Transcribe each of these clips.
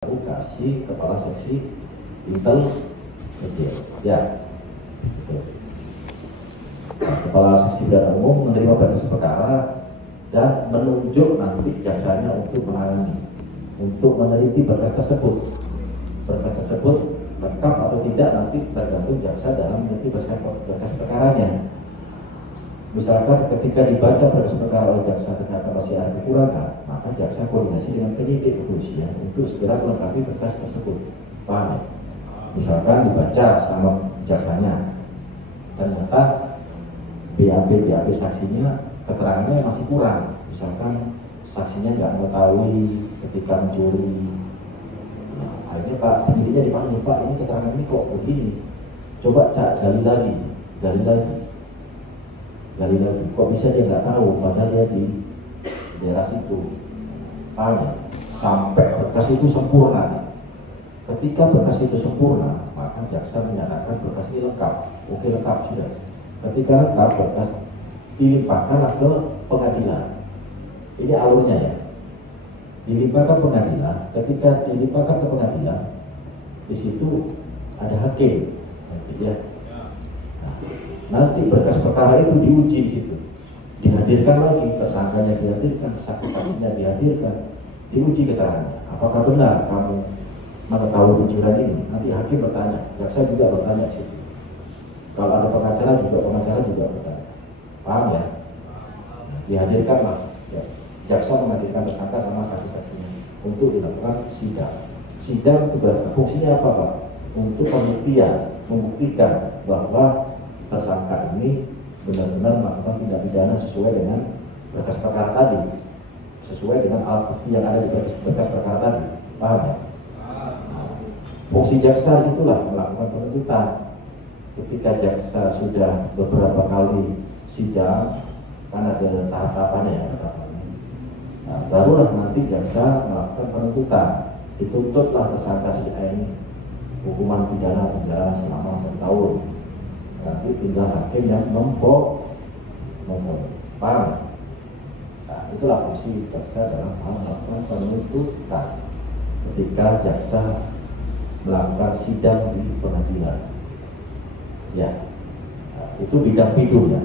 Aku kasih kepala seksi intel kecil ya betul. Nah, kepala seksi pidana umum menerima berkas perkara dan menunjuk nanti jaksanya untuk menangani, untuk meneliti berkas tersebut lengkap atau tidak nanti tergantung jaksa dalam meneliti berkas perkaranya. Misalkan ketika dibaca berkas perkara oleh jaksa ternyata masih ada kekurangan, maka jaksa koordinasi dengan penyidik kepolisian untuk segera melengkapi berkas tersebut. Paham ya? Misalkan dibaca sama jaksanya, ternyata BAP saksinya keterangannya masih kurang. Misalkan saksinya nggak mengetahui ketika mencuri. Nah, akhirnya Pak penyidiknya dipanggil, Pak ini keterangan ini kok begini. Coba gali lagi. Kok bisa dia nggak tahu padahal dia di daerah situ. Paham ya? Sampai berkas itu sempurna. Ketika berkas itu sempurna, maka jaksa menyatakan berkas ini lengkap. Oke, lengkap sudah. Ketika lengkap, berkas dilimpahkan ke pengadilan. Ini alurnya ya. Dilimpahkan pengadilan. Ketika dilimpahkan ke pengadilan, di situ ada hakim. Ya. Nanti berkas perkara itu diuji di situ, dihadirkan lagi, tersangkanya dihadirkan, saksi-saksinya dihadirkan, diuji keterangannya. Apakah benar kamu mengetahui pencurian ini? Nanti hakim bertanya, jaksa juga bertanya di situ. Kalau ada pengacara juga bertanya. Paham ya? Dihadirkanlah, ya. Jaksa menghadirkan tersangka sama saksi-saksinya untuk dilakukan sidang. Sidang itu fungsinya apa, Pak? Untuk membuktikan bahwa tersangka ini benar-benar melakukan tindak pidana sesuai dengan berkas perkara tadi, sesuai dengan alat bukti yang ada di berkas perkara tadi. Paham ya? Fungsi jaksa itulah melakukan penuntutan. Ketika jaksa sudah beberapa kali sidang, kan ada tahapannya ya, nah, barulah nanti jaksa melakukan penuntutan. Dituntutlah tersangka si A ini hukuman pidana penjara selama 1 tahun. Nanti tinggal hakim yang memfonis. Paham? Nah, itulah fungsi jaksa dalam hal melakukan penuntutan. Ketika jaksa melakukan sidang di pengadilan, ya, nah, itu bidang pidum ya,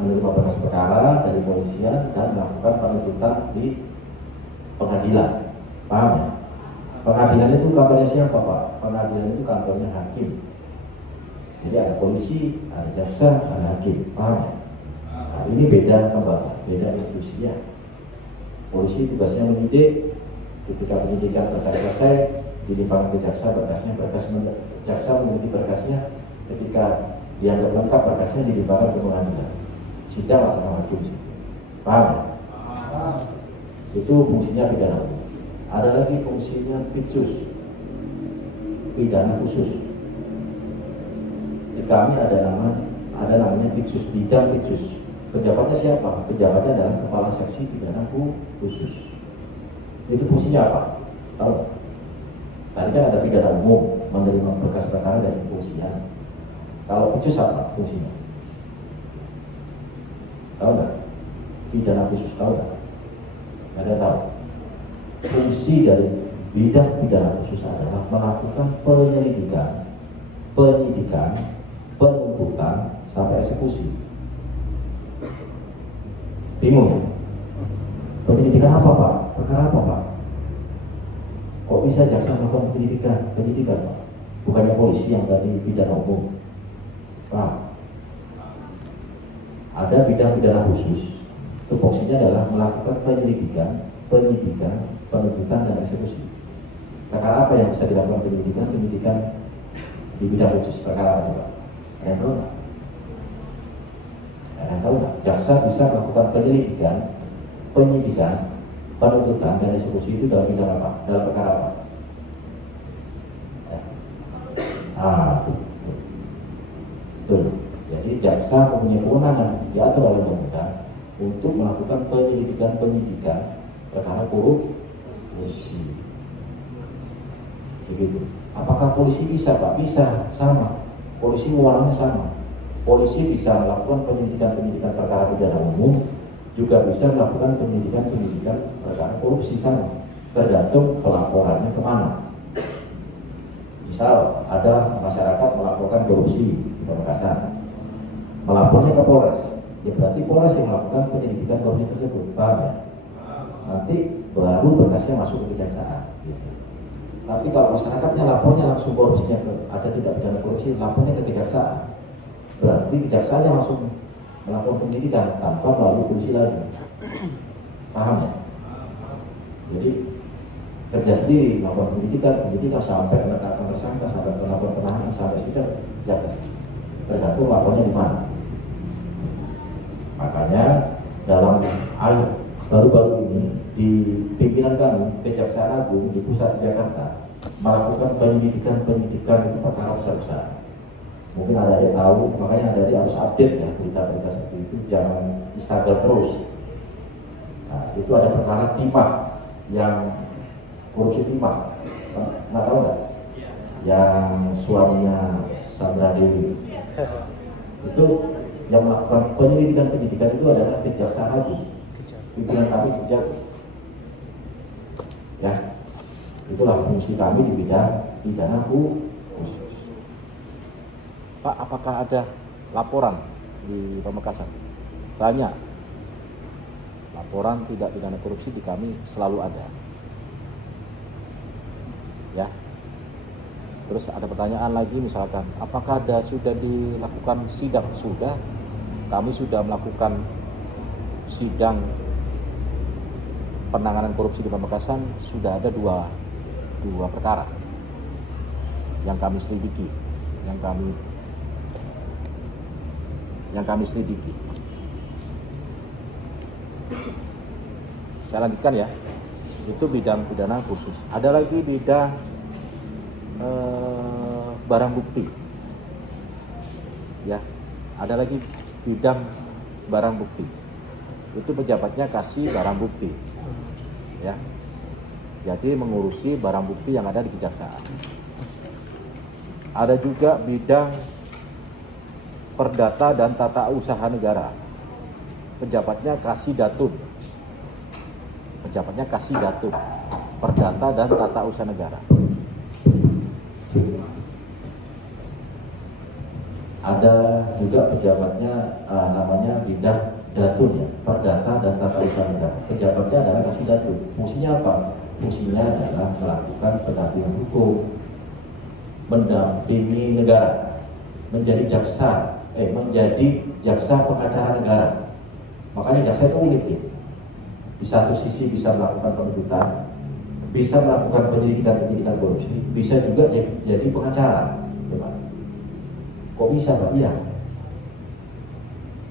menerima berkas perkara dari polisian dan melakukan penuntutan di pengadilan. Paham ya? Pengadilan itu kantornya siapa, Pak? Pengadilan itu kantornya hakim. Jadi ada polisi, ada jaksa, ada hakim. Paham ya? Nah, ini beda lembaga, beda institusinya. Polisi tugasnya menyidik. Ketika penyidikan berkas selesai, dilimpahkan ke jaksa berkasnya, jaksa memiliki berkasnya. Ketika dianggap lengkap berkasnya, dilimpahkan ke pengadilan. Sidang sama hakim. Paham ya? Itu fungsinya pidana umum. Ada lagi fungsinya pitsus, pidana khusus. Di kami ada namanya pitsus, bidang pitsus. Pejabatnya siapa? Pejabatnya adalah kepala seksi pidana khusus. Itu fungsinya apa? Tahu? Tadi kan ada pidana umum menerima berkas perkara dari kepolisian. Kalau pitsus apa fungsinya? Tahu nggak? Pidana khusus tahu nggak? Nggak ada tahu. Fungsi dari bidang pidana khusus adalah melakukan penyelidikan, penuntutan sampai eksekusi. Bingung ya? Penyidikan apa, Pak? Perkara apa, Pak? Kok bisa jaksa melakukan penyidikan, Pak? Bukannya polisi yang tadi pidana umum, Pak? Ada bidang pidana khusus. Itu fungsinya adalah melakukan penyidikan, penuntutan dan eksekusi. Perkara apa yang bisa dilakukan penyidikan di bidang khusus? Perkara apa, Pak? Ada yang tahu nggak? Ada yang tahu nggak? Jaksa bisa melakukan penyidikan, penuntutan dan eksekusi itu dalam bidang apa? Dalam perkara apa? Ya. Betul. Jadi jaksa mempunyai kewenangan diatur oleh undang-undang untuk melakukan penyidikan perkara korupsi. Begitu. Apakah polisi bisa, Pak? Bisa, sama. Polisi wewenangnya sama. Polisi bisa melakukan penyidikan perkara pidana umum, juga bisa melakukan penyidikan perkara korupsi sama. tergantung pelaporannya kemana. Misal ada masyarakat melaporkan korupsi di Pamekasan, melapornya ke Polres, ya berarti Polres yang melakukan penyelidikan korupsi tersebut, paham ya? Nanti baru berkasnya masuk ke kejaksaan. Gitu. Tapi kalau masyarakatnya lapornya langsung korupsinya ada tidak pidana korupsi, lapornya ke kejaksaan, berarti kejaksaan langsung melakukan penyidikan tanpa melalui polisi lagi, paham ya? Jadi kerja sendiri melakukan penyidikan sampai penetapan tersangka, sampai penetapan penahanan, sampai sidang jaksa, tergantung lapornya di mana. Makanya dalam baru-baru ini di pimpinan kami Kejaksaan Agung di pusat Jakarta melakukan penyidikan itu perkara besar-besar. Mungkin ada yang tahu, makanya ada yang harus update ya berita-berita seperti itu, jangan struggle terus. Nah, itu ada perkara timah yang korupsi timah, nggak tahu nggak? Yang suaminya Sandra Dewi itu yang melakukan penyelidikan itu adalah Kejaksaan Agung, pimpinan kami Kejaksaan. Ya, itulah fungsi kami di bidang pidana khusus. Pak, apakah ada laporan di Pamekasan? Banyak. Laporan tidak pidana korupsi di kami selalu ada. Ya. Terus ada pertanyaan lagi misalkan, apakah sudah dilakukan sidang? Sudah. Kami sudah melakukan sidang penanganan korupsi di Pamekasan, sudah ada dua perkara yang kami selidiki, yang kami selidiki. Saya lanjutkan ya. Itu bidang pidana khusus. Ada lagi bidang barang bukti. Ya. Ada lagi bidang barang bukti. Itu pejabatnya kasih barang bukti. Ya. Jadi mengurusi barang bukti yang ada di kejaksaan. Ada juga bidang perdata dan tata usaha negara. Pejabatnya kasih Datun. Perdata dan tata usaha negara. Ada juga pejabatnya namanya bidang Datun ya, perdata dan tata usaha negara. Pejabatnya adalah kasih Datun. Fungsinya apa? Fungsinya adalah melakukan pendampingan hukum, mendampingi negara, menjadi jaksa pengacara negara. Makanya jaksa itu unik ya. Di satu sisi bisa melakukan penuntutan, bisa melakukan penyelidikan korupsi, bisa juga jadi pengacara. Kok bisa Pak? Iya.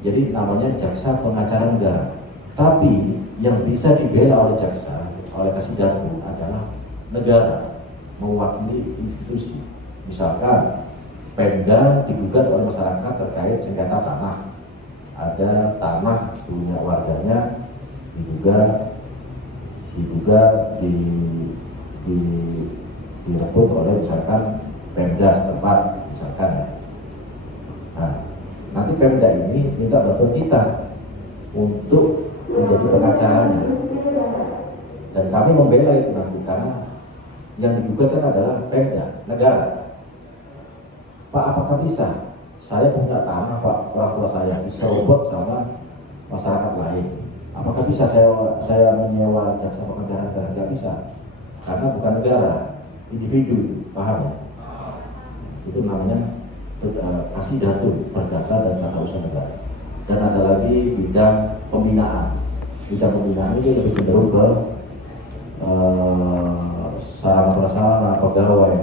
Jadi namanya jaksa pengacara negara. Tapi yang bisa dibela oleh jaksa, oleh kasih Datun adalah negara, mewakili institusi. Misalkan Pemda digugat oleh masyarakat terkait sengketa tanah. Ada tanah punya warganya diduga direbut oleh misalkan Pemda setempat misalkan. Nah, nanti Pemda ini minta bantuan kita untuk menjadi pengacaranya, dan kami membela itu nanti karena yang digugat kan adalah Pemda negara. Pak, apakah bisa? Saya punya tanah Pak, orang tua saya diserobot sama masyarakat lain. Apakah bisa saya menyewa jaksa pengacara negara? Tidak bisa, karena bukan negara, individu, paham ya? Itu namanya kasih Datun, perdata dan tata usaha negara. Dan ada lagi bidang pembinaan. Bidang pembinaan ini lebih cenderung ke sarana prasarana pegawai,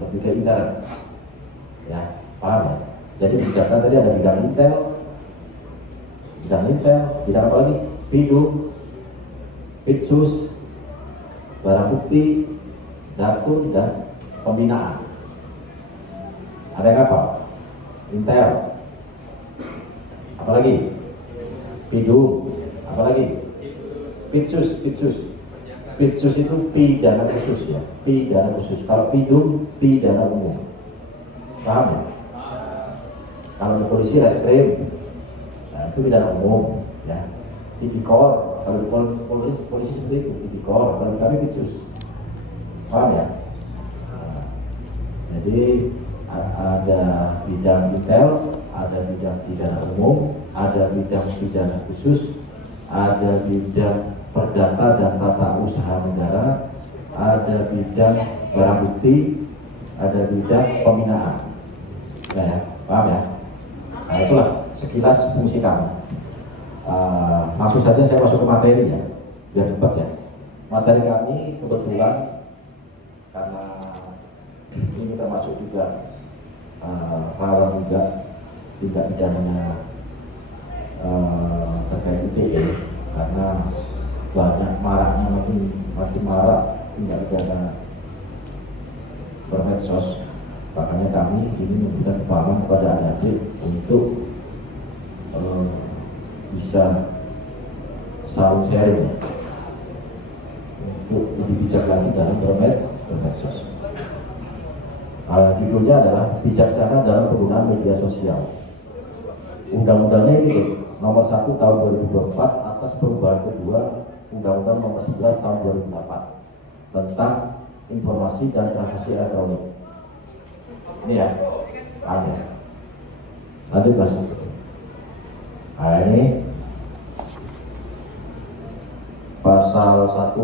lebih ke intern. Ya, paham ya? Jadi di jaksa tadi ada bidang intel, bidang apa lagi? Bidung, Pitsus, barang bukti, Datun, dan pembinaan. Ada yang apa? Intel. Apalagi? Bidung. Apalagi? Pitsus. Pitsus itu pidana khusus ya. Pidana khusus. Kalau Bidung, pidana umum. Paham ya? Kalau di polisi reskrim, nah itu pidana umum ya. Tipikor Kalau di polisi seperti itu, tipikor, kalau kami khusus. Paham ya? Nah, jadi ada bidang detail, ada bidang pidana umum, ada bidang pidana khusus, ada bidang perdata dan tata usaha negara, ada bidang barang bukti, ada bidang pembinaan. Nah, ya, paham ya? Nah, itulah sekilas fungsi kami. Langsung saja saya masuk ke materi ya, biar cepat ya. Materi kami kebetulan karena ini termasuk juga rawan juga tidak pidana terkait ITE, karena banyak maraknya makin marak tindak pidana bermedsos. Makanya kami ini memberikan pemahaman kepada adik-adik untuk bisa saling sharing untuk lebih bijak lagi dalam bermedsos. Judulnya adalah bijaksana dalam penggunaan media sosial. Undang-undangnya itu nomor 1 tahun 2024 atas perubahan kedua Undang-Undang nomor 11 tahun 2008 tentang informasi dan transaksi elektronik. Ini ya, ada. Lanjut Mas. Nah, ini pasal 1